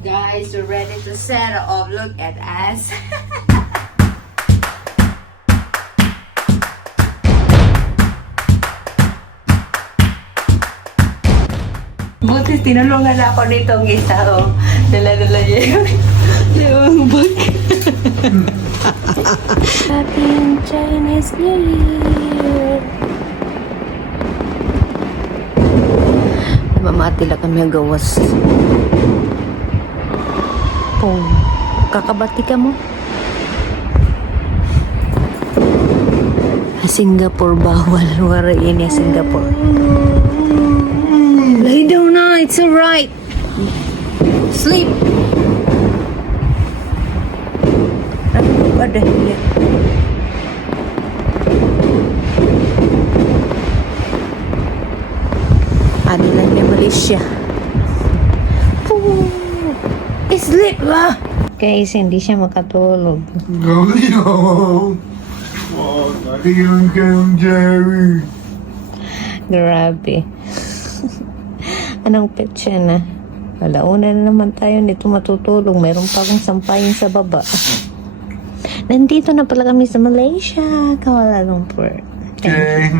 Guys, we're ready to set off. Look at us. Buti tinulungan ako nitong isa, oh. Dala-dala niya yung bag. Happy Chinese New Year! Mamatila kami ang gawas. Pong, kakabati ka mo? Singapore bawal. Wala ini Singapore. Lay down na, it's alright. Sleep. Ano ba dahil? Ano lang niya Malaysia. Sleep ba? Guys, hindi siya makatulog. Galing. Tingnan kayong Jerry. Grabe. Anong petsa na? Alauna na naman tayo nito matutulog. Mayroon pa akong sampayin sa baba. Nandito na pala kami sa Malaysia. Kuala Lumpur. Okay.